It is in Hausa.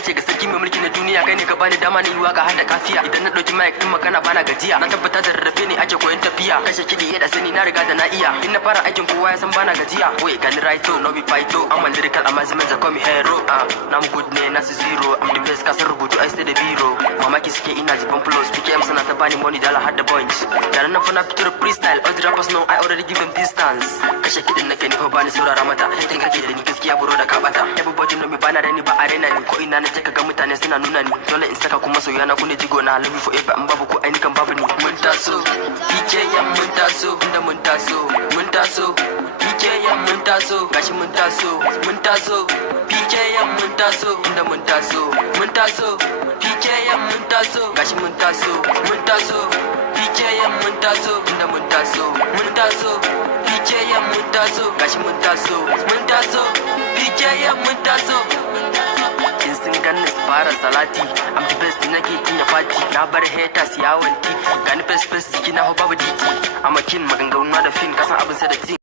nace ga sarki mai mulki na duniya, kai ne ka bani dama na yi waka har da kafiya. Idan na dauki mic din magana bana gajiya, na tabbata da rarrafe ne ake koyon tafiya. Kashe kiɗi da sani na riga da na iya, in na fara aikin kowa ya san bana gajiya. Wai gani righto no be fighto, I'm a lyrical amazement that call me hero. Na mu good ne na su zero, I'm the best kasar rubutu I stay da biro. Mamaki suke ina jiban plus, PKM suna ta bani money dala har da bunch. Yaran nan fa na fitar freestyle, all the rappers know I already give them distance. Kashe kiɗin nake ni fa bani saurara mata, hatin kake da ni gaskiya buro da kabata. Everybody know me bana da ni ba arena ni, ko ina na je ka ga mutane suna nuna ni. Dole in saka kuma soyayya na kune jigo na love you forever, in babu ko ainihin babu ni. Mun taso, PKM mun taso, inda mun taso, mun taso. PKM mun taso, gashi mun taso, mun taso. PKM mun taso, inda mun taso, mun taso. PKM mun taso, gashi mun taso, mun taso. PKM mun taso, inda mun taso, mun taso. PKM mun taso, gashi mun taso, mun taso. PKM mun taso. In sun ganni su fara salati, I'm the best nake cinye fati. Na bar haters yawon titi, gani fes fes jiki na babu diti. I'm a king maganganu na da fin, kasan abin sai da ti.